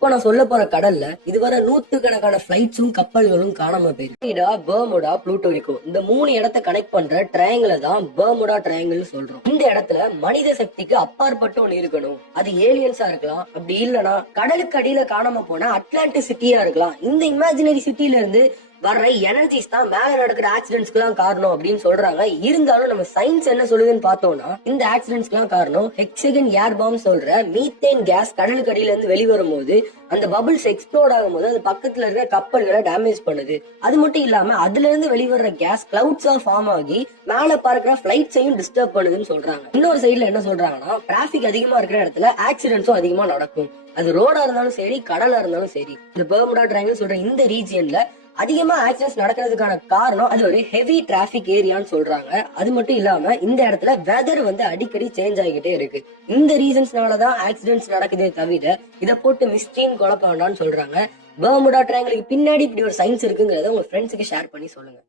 இப்ப நான் சொல்ல போற கடல்ல இதுவரை நூத்துக்கணக்கான பிளைட்ஸும் கப்பல்களும் காணாம போயிருக்கு. பெர்முடா, புளூட்டோரிக்கோ இந்த 3 இடத்தை கனெக்ட் பண்ற ட்ரையாங்கிள தான் பெர்முடா ட்ரையாங்கிள் சொல்றோம். இந்த இடத்துல மனித சக்திக்கு அப்பாற்பட்ட ஒண்ணு இருக்கணும். அது ஏலியன்ஸா இருக்கலாம், அப்படி இல்லனா கடலுக்கு அடியில காணாம போன அட்லாண்டிஸ் சிட்டியா இருக்கலாம். இந்த இமேஜினரி சிட்டில இருந்து வர்ற எனர்ஜிஸ் தான் மேல நடக்கிற ஆக்சிடென்ட்ஸ்க்கு எல்லாம் காரணம் அப்படின்னு சொல்றாங்க. இருந்தாலும் நம்ம சயின்ஸ் என்ன சொல்லுதுன்னு பார்த்தோம்னா, இந்த ஆக்சிடென்ட்ஸ்க்கு எல்லாம் காரணம் ஹெக்ஸகன் ஏர் பாம் சொல்ற மீத்தேன் கேஸ் கடலுக்கு அடியில இருந்து வெளிவரும் போது அந்த பபிள்ஸ் எக்ஸ்ப்ளோட் ஆகும் போது அது பக்கத்துல இருக்கிற கப்பல்களை டேமேஜ் பண்ணுது. அது மட்டும் இல்லாம அதுல இருந்து வெளிவர கேஸ் கிளவுட்ஸா ஃபார்ம் ஆகி மேல பறக்கிற பிளைட்ஸையும் டிஸ்டர்ப் பண்ணுதுன்னு சொல்றாங்க. இன்னொரு சைடுல என்ன சொல்றாங்கன்னா, டிராபிக் அதிகமா இருக்கிற இடத்துல ஆக்சிடென்ட்ஸும் அதிகமா நடக்கும். அது ரோடா இருந்தாலும் சரி, கடலா இருந்தாலும் சரி. இந்த பெர்முடா ட்ரையாங்கிள் சொல்ற இந்த ரீஜியன்ல அதிகமா ஆக்சிடென்ட்ஸ் நடக்கிறதுக்கான காரணம் அது ஒரு ஹெவி டிராபிக் ஏரியான்னு சொல்றாங்க. அது மட்டும் இல்லாம இந்த இடத்துல வெதர் அடிக்கடி சேஞ்ச் ஆகிக்கிட்டே இருக்கு. இந்த ரீசன்ஸ்னாலதான் ஆக்சிடென்ட்ஸ் நடக்குதே தவிர இதை போட்டு மிஸ்டீன் குழப்ப வேண்டாம்னு சொல்றாங்க. பெர்முடா ட்ரையாங்கிளுக்கு பின்னாடி இப்படி ஒரு சயின்ஸ் இருக்குங்கிறத உங்க ஃப்ரெண்ட்ஸுக்கு ஷேர் பண்ணி சொல்லுங்க.